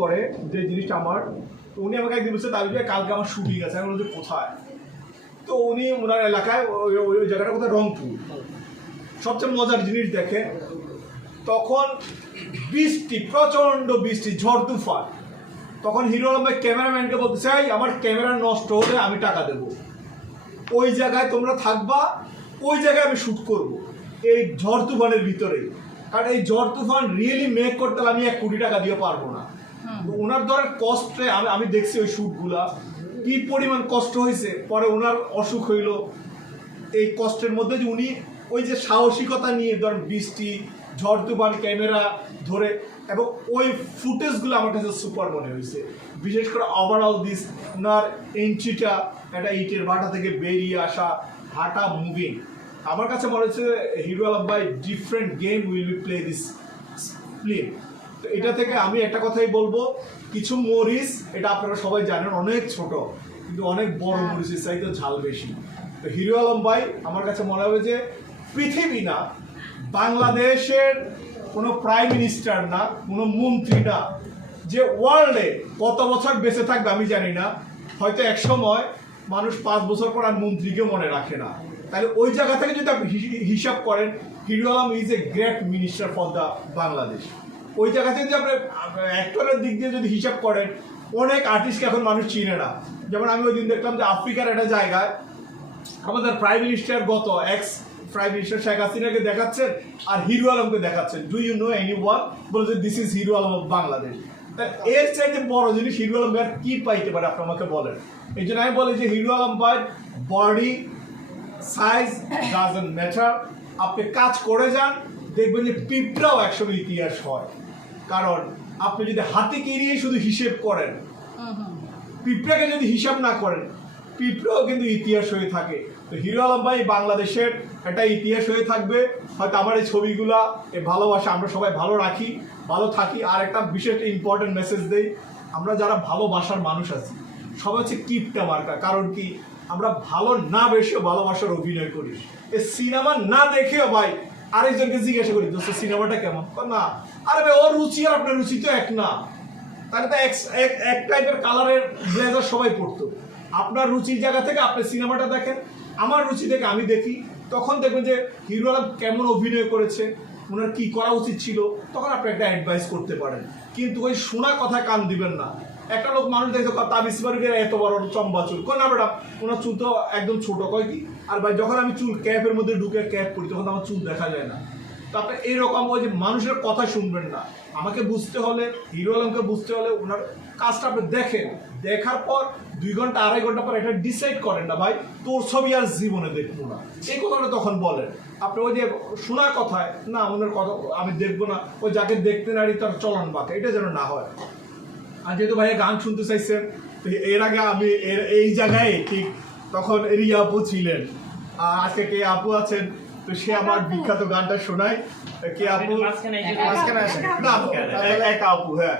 করে যে জিনিসটা আমার উনি আমাকে একদিন বলছে ভাই, কালকে আমার শুটিং আছে আমি বলছি কোথায়? তো উনি ওনার এলাকায় ওই ওই জায়গাটা কোথায়? রংপুর। সবচেয়ে মজার জিনিস দেখে তখন বৃষ্টি, প্রচণ্ড বৃষ্টি, ঝড় তুফান। তখন হিরো আলম ভাই ক্যামেরাম্যানকে বলতে চাই আমার ক্যামেরা নষ্ট হলে আমি টাকা দেবো। ওই জায়গায় তোমরা থাকবা, ওই জায়গায় আমি শ্যুট করব। এই ঝড় তুফানের ভিতরে কারণ এই ঝড় তুফান রিয়েলি মেক করতে আমি এক কোটি টাকা দিয়ে পারব না। ওনার ধরেন কষ্টে আমি আমি দেখছি ওই শ্যুটগুলা। কি পরিমাণ কষ্ট হয়েছে? পরে ওনার অসুখ হইল। এই কষ্টের মধ্যে যে উনি ওই যে সাহসিকতা নিয়ে ধরেন বৃষ্টি, ঝড় তুফান, ক্যামেরা ধরে এবং ওই ফুটেজগুলো আমার কাছে সুপার মনে হয়েছে। বিশেষ করে ওভারঅল দিস ওনার এন্ট্রিটা একটা ইটের ভাটা থেকে বেরিয়ে আসা হাঁটা মুভিং আমার কাছে মনে হচ্ছে হিরো আলম ভাই different game will be play this film এটা থেকে আমি একটা কথাই বলব কিছু মরিচ এটা আপনারা সবাই জানেন অনেক ছোট কিন্তু অনেক বড় মরিচের চাইতে ঝাল বেশি। তো হিরো আলম ভাই আমার কাছে মনে হবে যে পৃথিবী না বাংলাদেশের কোনো প্রাইম মিনিস্টার না কোনো মন্ত্রী না যে ওয়ার্ল্ডে কত বছর বেঁচে থাকবে আমি জানি না হয়তো এক সময় মানুষ পাঁচ বছর পর আর মন্ত্রীকে মনে রাখে না। তাহলে ওই জায়গা থেকে যদি আপনি হিসাব করেন Hero Alam is a great minister for the Bangladesh ওই জায়গা থেকে আপনি অ্যাক্টরের দিক দিয়ে যদি হিসাব করেন, অনেক আর্টিস্টকে এখন মানুষ চিনে না। যেমন আমি ওই দিন দেখলাম যে আফ্রিকার একটা জায়গায় আমাদের প্রাইম মিনিস্টার গত এক্স প্রাইম মিনিস্টার শেখ হাসিনাকে দেখাচ্ছেন আর হিরো আলমকে দেখাচ্ছেন। Do you know any one বলছে this is Hero Alam of Bangladesh এর চাইতে বড় জিনিস হিরো আলম ভাই কি পাইতে পারে, আপনি আমাকে বলেন। এই জন্য আমি বলি যে হিরো আলম ভাই বডি সাইজ ডাজেন্ট ম্যাটার আপনি কাজ করে যান দেখবেন যে পিঁপড়াও একসময় ইতিহাস হয়। কারণ আপনি যদি হাতে নিয়ে শুধু হিসেব করেন, পিঁপড়াকে যদি হিসাব না করেন, পিঁপড়াও কিন্তু ইতিহাস হয়ে থাকে। তো হিরো আলম ভাই, বাংলাদেশের একটা ইতিহাস হয়ে থাকবে। হয়তো আমার এই ছবিগুলা, এই ভালোবাসা আমরা সবাই ভালো রাখি, ভালো থাকি। আর একটা বিশেষ ইম্পর্টেন্ট মেসেজ দেই, আমরা যারা ভালোবাসার মানুষ আছি, সবাই হচ্ছে কিপটা মার্কা। কারণ কি? আমরা ভালো না বেশিও ভালোবাসার অভিনয় করি। এ সিনেমা না দেখেও ভাই আরেকজনকে জিজ্ঞাসা করি, দোস্ত, সিনেমাটা কেমন? না। আরে ভাই, ওর রুচি আর আপনার রুচি তো এক না। তাহলে তো এক, এক- টাইপের কালারের ব্লেজার সবাই পরতো আপনার রুচির জায়গা থেকে আপনি সিনেমাটা দেখেন, আমার রুচি থেকে আমি দেখি। তখন দেখবেন যে হিরো আলম কেমন অভিনয় করেছে, ওনার কি করা উচিত ছিল, তখন আপনি একটা অ্যাডভাইস করতে পারেন। কিন্তু ওই শোনা কথা কান দিবেন না। একটা লোক মানুষ দেখতো তাবিস বার্গের এত বড় চম্বা চুল। কয়, না ম্যাডাম ওনার চুল তো একদম ছোট, কয় কি? আর ভাই, যখন আমি চুল ক্যাপের মধ্যে ঢুকে ক্যাপ করি তখন আমার চুল দেখা যায় না। তো আপনি এইরকম ওই যে মানুষের কথা শুনবেন না। আমাকে বুঝতে হলে, হিরো আলমকে বুঝতে হলে ওনার কাজটা আপনি দেখেন। দেখার পর, দুই ঘণ্টা, আড়াই ঘণ্টা পর এটা ডিসাইড করেন না, ভাই, তোর ছবি আর জীবনে দেখব না। এই কথাটা তখন বলেন। আপনি ওই যে শোনার কথায়, না, ওনার কথা আমি দেখব না, ওই যাকে দেখতে নারী তার চলন বাঁকা, এটা যেন না হয়। আর যেহেতু ভাইয়া গান শুনতে চাইছেন এর আগে আমি এর এই জায়গায় ঠিক তখন রিয়া আপু ছিলেন। আর আজকে কে আপু আছেন? তো সে আমার বিখ্যাত গানটা শোনায়। কে আপু? মাঝখানে এই যে- মাঝখানে আসেন। না এক আপু? হ্যাঁ।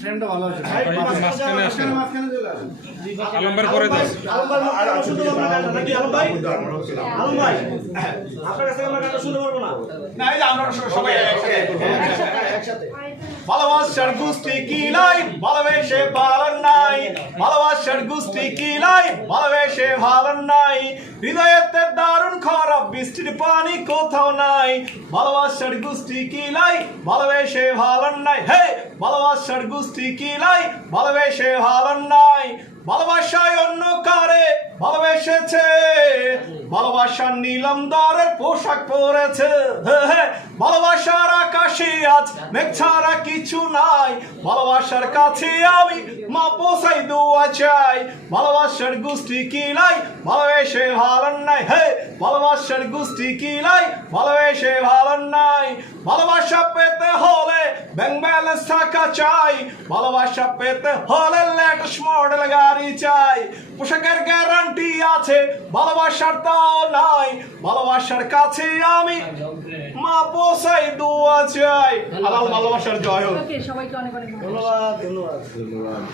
ফ্রেমটা ভালো আছে। মাঝখানে আসেন। মাঝখানে চলে আসেন। আলমবার পরে দেন। আলম আর শুনতে পারব না, নাকি আলম ভাই? আলম ভাই, হ্যাঁ। আপনার কাছ আমরা গানটা শুনতে পারব না? না, এই আমরা সবাই একসাথে। ভালোবাসার গুষ্টি কি নাই? ভালোবেসে ভালো নাই। ভালোবাসার নাই? ভালোবেসে ভালো নাই। হৃদয়েতে দারুণ খারাপ বৃষ্টির পানি কোথাও নাই। ভালোবাসার গুষ্টি কি নাই? ভালোবেসে ভালো নাই। হে! ভালোবাসার ভালোবেসে ভালো নাই। ভালোবাসায় অন্য কারে ভালোবেসেছে? ভালোবাসার নীলম দরের পোশাক পরেছে। আকাশে আজ মেঘ ছাড়া কিছু নাই। ভালোবাসার কাছে আমি মা পোসাই দোয়া চাই। ভালোবাসার গুষ্টি কিলাই ভালোবেসে ভালো নাই। হে, ভালোবাসার গুষ্টি কিলাই ভালোবেসে ভালো নাই। ভালোবাসা পেতে হলে ব্যাংক ব্যালেন্স থাকা চাই। ভালোবাসা পেতে হলে লেটেস্ট মডেল গাড়ি চাই। পোশাকের গ্যারান্টি আছে, ভালোবাসার তাও নাই। ভালোবাসার কাছে আমি মা পোসাই দোয়া চাই। হালাল ভালোবাসার জয় হোক। সবাইকে অনেক অনেক। ধন্যবাদ। ধন্যবাদ ধন্যবাদ।